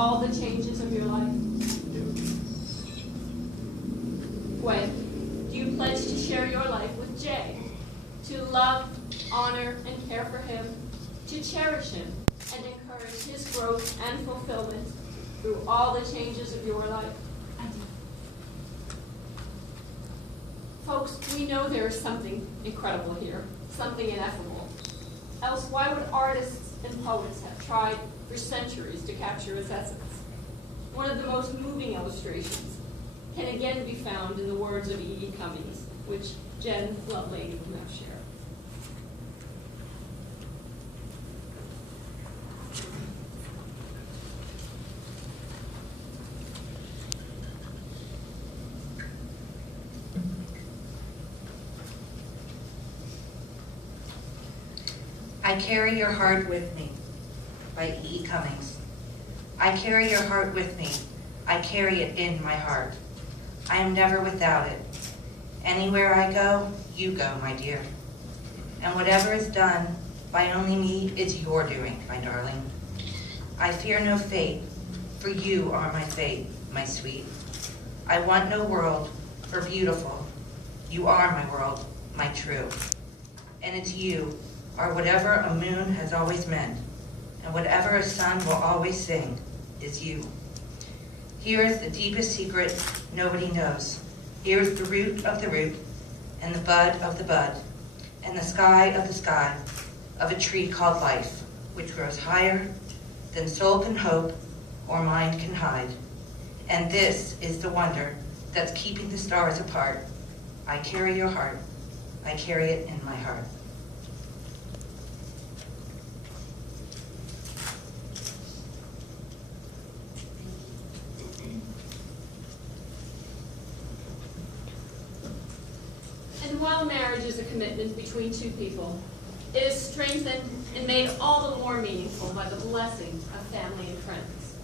all the changes of your life? Gwen, do you pledge to share your life with Jay? To love, honor, and care for him, to cherish him, and encourage his growth and fulfillment through all the changes of your life? I do. Folks, we know there is something incredible here, something ineffable. Else why would artists and poets have tried for centuries to capture its essence? One of the most moving illustrations can again be found in the words of E.E. Cummings, which Jen Lovelady will now share. I Carry Your Heart With Me by E.E. Cummings. I carry your heart with me. I carry it in my heart. I am never without it. Anywhere I go, you go, my dear. And whatever is done by only me is your doing, my darling. I fear no fate, for you are my fate, my sweet. I want no world, for beautiful, you are my world, my true. And it's you, are whatever a moon has always meant, and whatever a sun will always sing, is you. Here is the deepest secret nobody knows. Here is the root of the root, and the bud of the bud, and the sky of the sky, of a tree called life, which grows higher than soul can hope or mind can hide. And this is the wonder that's keeping the stars apart. I carry your heart. I carry it in my heart. And while marriage is a commitment between two people, it is strengthened and made all the more meaningful by the blessing of family and friends.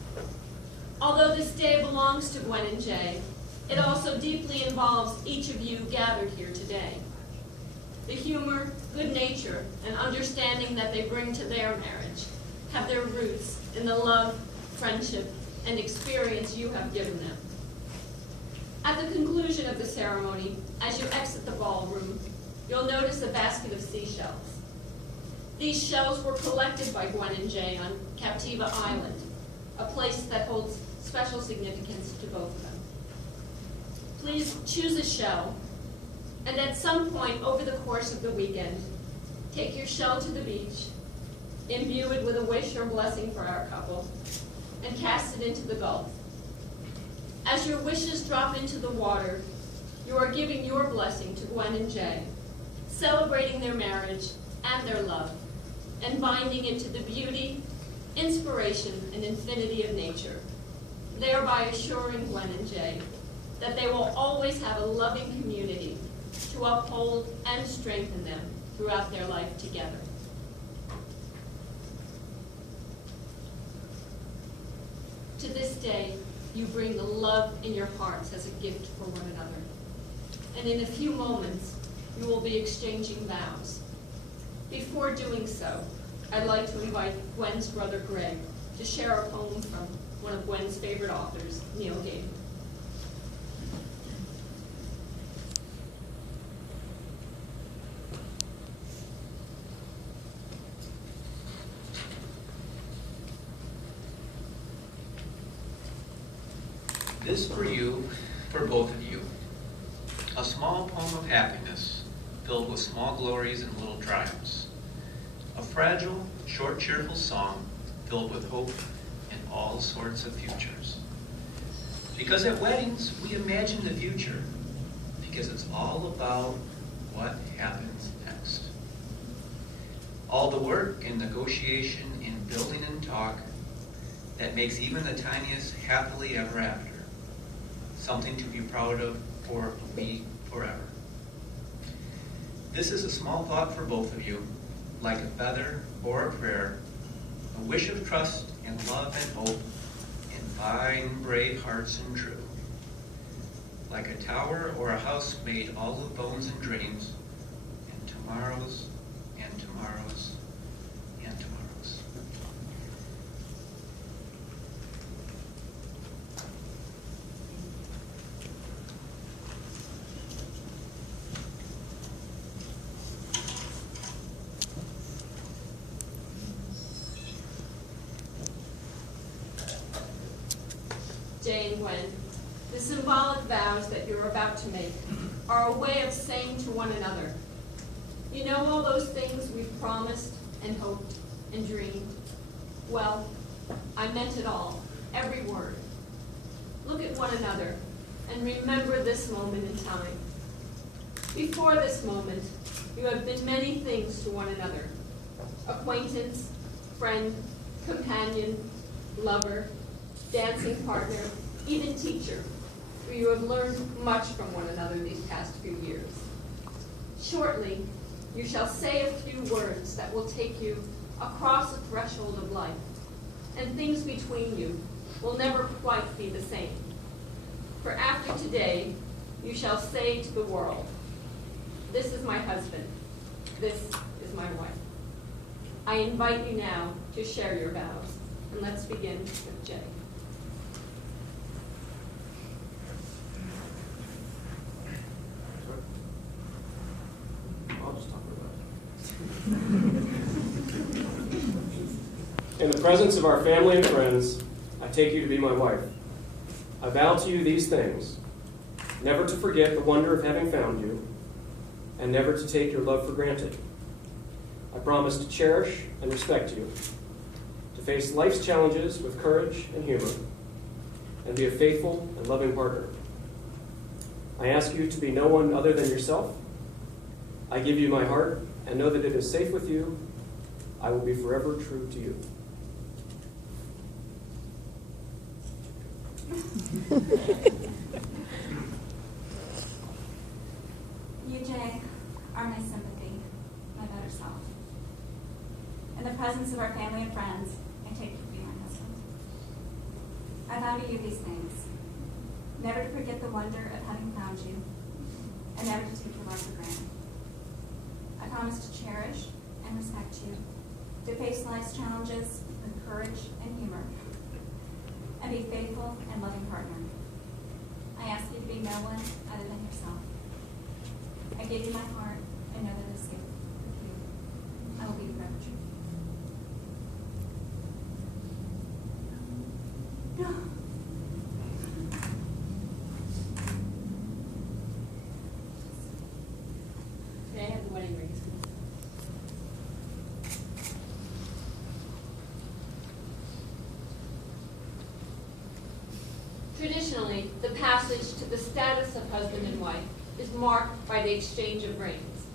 Although this day belongs to Gwen and Jay, it also deeply involves each of you gathered here today. The humor, good nature, and understanding that they bring to their marriage have their roots in the love, friendship, and experience you have given them. At the conclusion of the ceremony, as you exit the ballroom, you'll notice a basket of seashells. These shells were collected by Gwen and Jay on Captiva Island, a place that holds special significance to both of them. Please choose a shell, and at some point over the course of the weekend, take your shell to the beach, imbue it with a wish or blessing for our couple, and cast it into the Gulf. As your wishes drop into the water, you are giving your blessing to Gwen and Jay, celebrating their marriage and their love, and binding it to the beauty, inspiration, and infinity of nature, thereby assuring Gwen and Jay that they will always have a loving community to uphold and strengthen them throughout their life together. To this day, you bring the love in your hearts as a gift for one another. And in a few moments, you will be exchanging vows. Before doing so, I'd like to invite Gwen's brother Greg to share a poem from one of Gwen's favorite authors, Neil Gaiman. This for you, for both of you. A small poem of happiness, filled with small glories and little triumphs. A fragile, short, cheerful song, filled with hope and all sorts of futures. Because at weddings, we imagine the future, because it's all about what happens next. All the work and negotiation in building and talk that makes even the tiniest happily ever after something to be proud of for me forever. This is a small thought for both of you, like a feather or a prayer, a wish of trust and love and hope in fine, brave hearts and true. Like a tower or a house made all of bones and dreams, and tomorrows and tomorrows and tomorrows. Jay and Gwen, the symbolic vows that you're about to make are a way of saying to one another, you know all those things we've promised and hoped and dreamed? Well, I meant it all, every word. Look at one another and remember this moment in time. Before this moment, you have been many things to one another: acquaintance, friend, companion, lover, dancing partner, even teacher, for you have learned much from one another these past few years. Shortly, you shall say a few words that will take you across the threshold of life, and things between you will never quite be the same. For after today, you shall say to the world, this is my husband, this is my wife. I invite you now to share your vows, and let's begin with Jay. I'll just talk about it. In the presence of our family and friends, I take you to be my wife. I vow to you these things: never to forget the wonder of having found you, and never to take your love for granted. I promise to cherish and respect you, to face life's challenges with courage and humor, and be a faithful and loving partner. I ask you to be no one other than yourself. I give you my heart and know that it is safe with you. I will be forever true to you. You, Jay, are my sympathy, my better self. In the presence of our family and friends, I take you to be my husband. I vow to you these things: never to forget the wonder of having found you, and never to take your love for granted. I promise to cherish and respect you, to face life's challenges with courage and humor, and be faithful and loving partner. I ask you to be no one other than yourself. I give you my heart and know that it is safe with you. I will be forever true. May I have the wedding rings, please? Traditionally, the passage to the status of husband and wife is marked by the exchange of rings.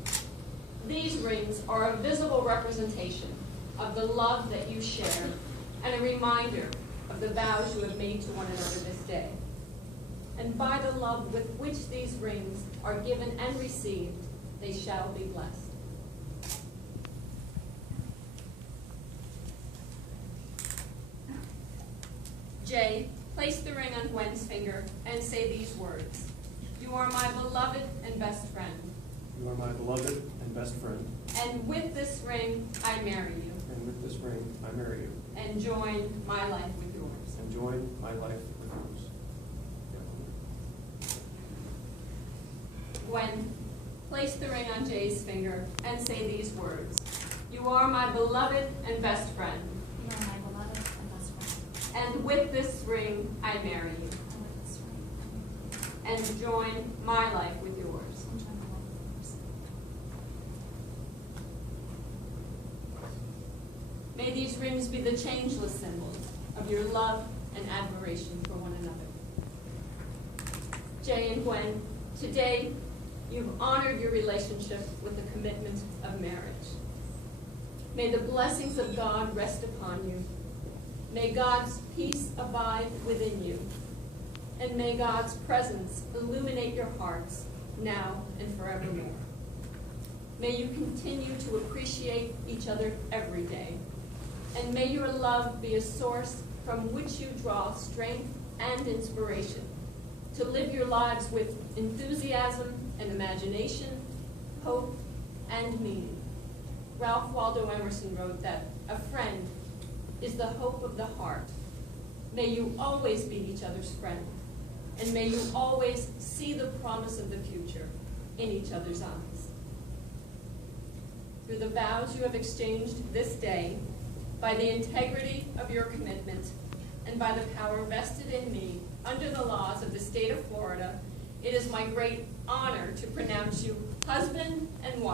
These rings are a visible representation of the love that you share and a reminder of the vows you have made to one another this day. And by the love with which these rings are given and received, they shall be blessed. Jay, place the ring on Gwen's finger and say these words: you are my beloved and best friend. You are my beloved and best friend, And with this ring, I marry you. and with this ring I marry you, And join my life with yours. and join my life with yours. Gwen, place the ring on Jay's finger and say these words: you are my beloved and best friend. You are my beloved and best friend. And with this ring, I marry you. And with this ring, And join my life with yours. and join my life with yours. May these rings be the changeless symbols of your love and admiration for one another. Jay and Gwen, today you've honored your relationship with the commitment of marriage. May the blessings of God rest upon you. May God's peace abide within you. And may God's presence illuminate your hearts now and forevermore. May you continue to appreciate each other every day. And may your love be a source from which you draw strength and inspiration to live your lives with enthusiasm and imagination, hope, and meaning. Ralph Waldo Emerson wrote that a friend is the hope of the heart. May you always be each other's friend, and may you always see the promise of the future in each other's eyes. Through the vows you have exchanged this day, by the integrity of your commitment, and by the power vested in me under the laws of the state of Florida, it is my great honor to pronounce you husband and wife.